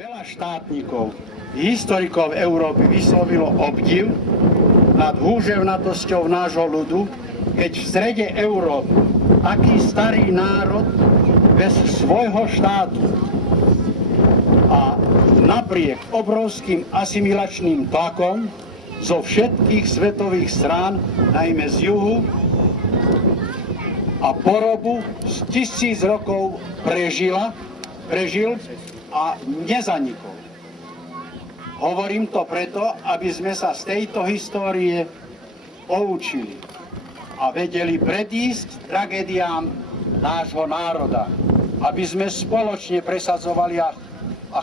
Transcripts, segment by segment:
Veľa štátnikov, historikov Európy vyslovilo obdiv nad húževnatosťou nášho ľudu, keď v strede Európy taký starý národ bez svojho štátu a napriek obrovským asimilačným tlakom zo všetkých svetových strán, najmä z juhu, a porobu z 1000 rokov prežil a nezanikol. Hovorím to preto, aby sme sa z tejto histórie poučili a vedeli predísť tragédiám nášho národa, aby sme spoločne presadzovali a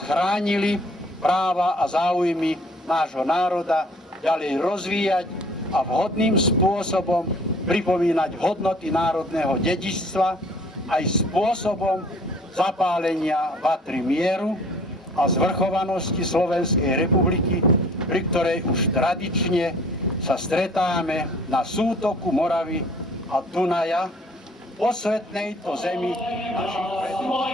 chránili práva a záujmy nášho národa, ďalej rozvíjať a vhodným spôsobom pripomínať hodnoty národného dedičstva aj spôsobom zapálenia vatry mieru a zvrchovanosti Slovenskej republiky, pri ktorej už tradične sa stretáme na sútoku Moravy a Dunaja, posvetnej to zemi našich predkov.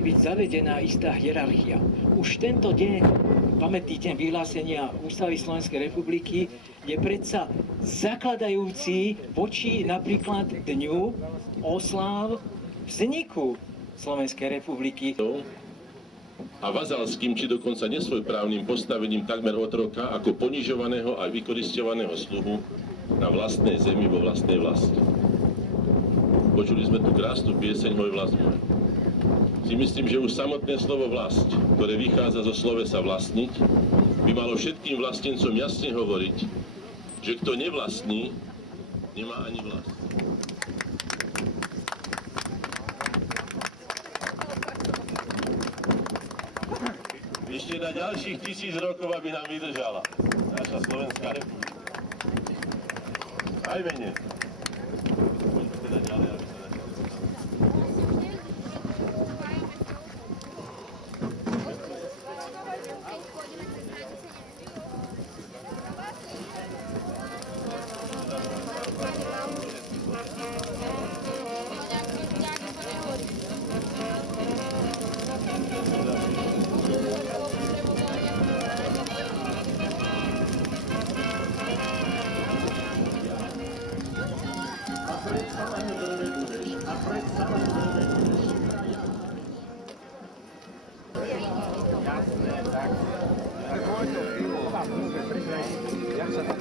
Byť zavedená istá hierarchia. Už tento deň, pamätný deň vyhlásenia Ústavy Slovenskej republiky, je predsa zakladajúci voči napríklad dňu osláv vzniku Slovenskej republiky. A vazalským, či dokonca nesvojprávnym postavením takmer otroka ako ponižovaného a vykoristovaného sluhu na vlastnej zemi vo vlastnej vlasti. Počuli sme tu krásnu pieseň Hoj vlast moja. Si myslím, že už samotné slovo vlast, ktoré vychádza zo slovesa vlastniť, by malo všetkým vlastencom jasne hovoriť, že kto nevlastní, nemá ani vlast. Ešte na ďalších 1000 rokov, aby nám vydržala naša Slovenská republika. Aj menej. Poďme teda ďalej, aby sa začali. Jasné, tak. Tak poďte, jak sa tak...